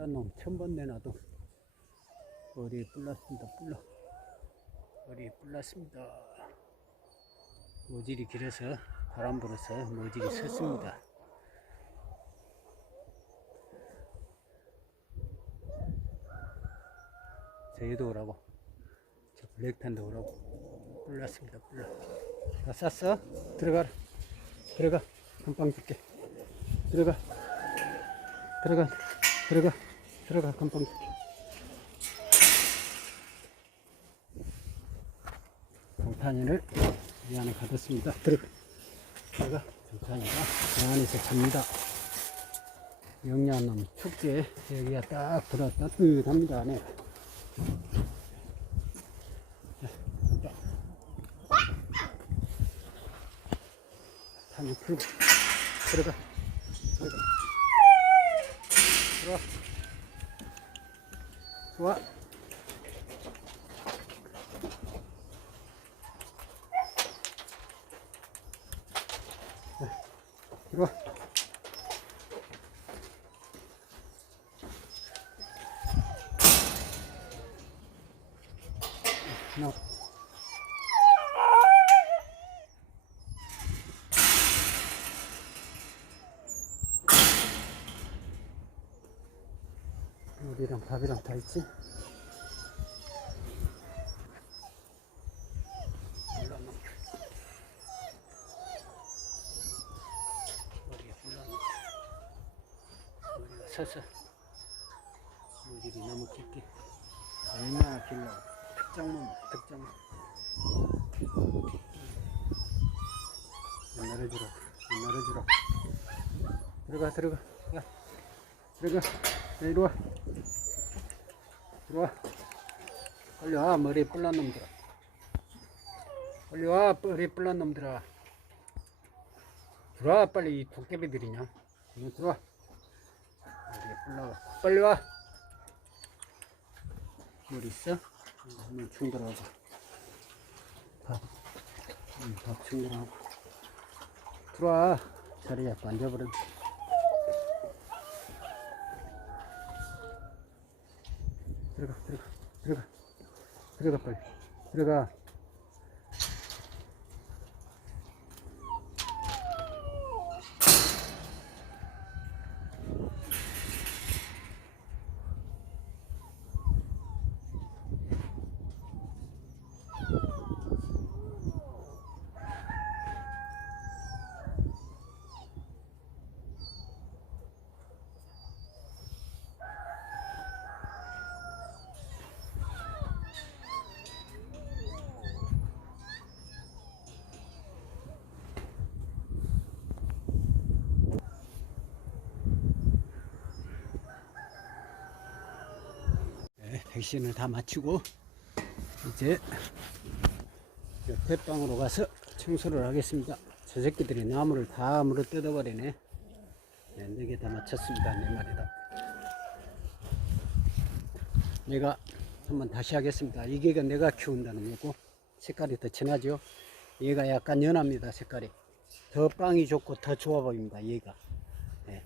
뿔난 놈 봤네 나도 머리에 뿔났습니다. 뿔나 머리에 뿔났습니다. 모질이 길어서 바람 불어서 모질이 섰습니다. 저희도 오라고 저 블랙탄도 오라고 뿔났습니다. 뿔나 다 쌌어? 들어가라. 들어가. 금방 줄게. 들어가. 들어가. 들어가 들어가 금방 줄게 정탄이를 이 안에 가뒀습니다 들어가 들어가 정탄이가 이 안에서 잡니다 영양놈 축제 여기가 딱 들어 따뜻합니다 안에 탄이 풀고 들어가 좋아 네, 들어와 나 우리랑 밥이랑 다 있지? 서서. 모질이 너무 깊게. 얼마나 길러? 특장문 특장문. 안 날아주라. 안 날아주라. 들어가 들어가. 야 들어가. 야, 이리 와. 들어와. 빨리 와 머리에 뿔난 놈들아. 빨리 와 머리에 뿔난 놈들아. 들어와 빨리 이 도깨비들이냐? 너 들어와. 머리에 뿔나가 빨리 와. 물 있어? 물 충분하고. 밥, 응, 밥 충분하고. 들어와. 자리 잡고 앉아버려 들어가 들어가 들어가. 들어가 빨리. 들어가 네, 백신을 다 마치고 이제 옆에 방으로 가서 청소를 하겠습니다. 저 새끼들이 나무를 다 물어 뜯어버리네. 네, 네개 다 마쳤습니다. 네 마리다. 내가 한번 다시 하겠습니다. 이게가 내가 키운다는 거고 색깔이 더 진하죠. 얘가 약간 연합니다. 색깔이 더 빵이 좋고 더 좋아 보입니다. 얘가. 네.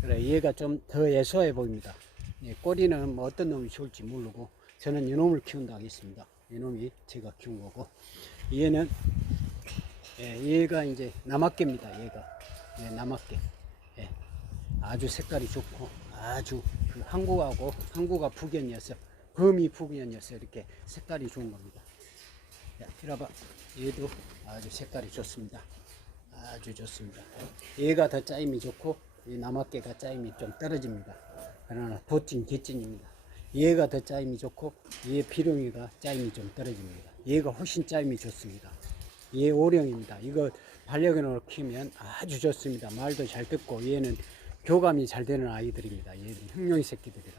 그래 얘가 좀 더 예소해 보입니다. 예, 꼬리는 뭐 어떤 놈이 좋을지 모르고 저는 이놈을 키운다 하겠습니다. 이놈이 제가 키운 거고 얘는 예, 얘가 이제 남학개입니다. 얘가 예, 남학개 예, 아주 색깔이 좋고 아주 그 한국하고 한국가 북연이었어 범이 북연이었어 이렇게 색깔이 좋은 겁니다. 야, 이봐봐 얘도 아주 색깔이 좋습니다. 아주 좋습니다. 얘가 더 짜임이 좋고 이 남학개가 짜임이 좀 떨어집니다. 그러나 도찐 개찐입니다. 얘가 더 짜임이 좋고 얘 비룡이가 짜임이 좀 떨어집니다. 얘가 훨씬 짜임이 좋습니다. 얘 오령입니다. 이거 반려견으로 키우면 아주 좋습니다. 말도 잘 듣고 얘는 교감이 잘 되는 아이들입니다. 얘는 흉룡이 새끼들이라.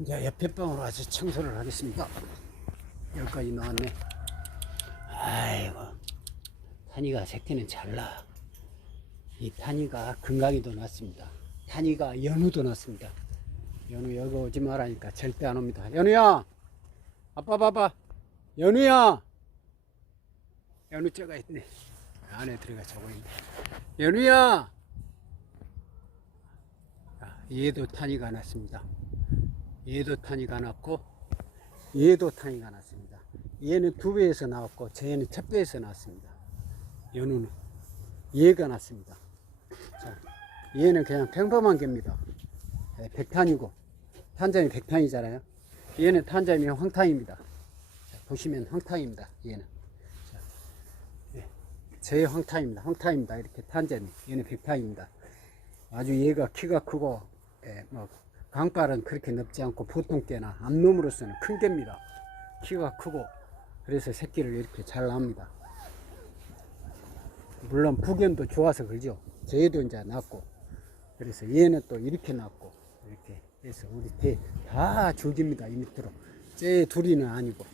이제 옆에 방으로 와서 청소를 하겠습니다. 여기까지 나왔네. 아이고, 탄이가 새끼는 잘나. 이 탄이가 금강이도 났습니다. 탄이가 연우도 났습니다. 연우 여기 오지 말라니까 절대 안 옵니다. 연우야! 아빠 봐봐. 연우야! 연우 쩌가 있네. 안에 들어가 자고 있네. 연우야! 얘도 탄이가 났습니다. 얘도 탄이가 났고 얘도 탄이가 났습니다. 얘는 두 배에서 나왔고 쟤는 첫 배에서 나왔습니다. 연우는 얘가 났습니다. 자, 얘는 그냥 평범한 개입니다. 네, 백탄이고 탄잠이 백탄이잖아요. 얘는 탄잠이 황탄입니다. 자, 보시면 황탄입니다. 얘는 자, 예, 제 황탄입니다. 황탄입니다. 이렇게 탄잠이 얘는 백탄입니다. 아주 얘가 키가 크고 예, 뭐 강발은 그렇게 넓지 않고 보통 개나 암놈으로서는 큰 개입니다. 키가 크고 그래서 새끼를 이렇게 잘 낳습니다. 물론 부견도 좋아서 그러죠. 쟤도 이제 낳고 그래서 얘는 또 이렇게 낳고 이렇게 해서 우리 대다 줄깁니다 이 밑으로. 쟤 둘이는 아니고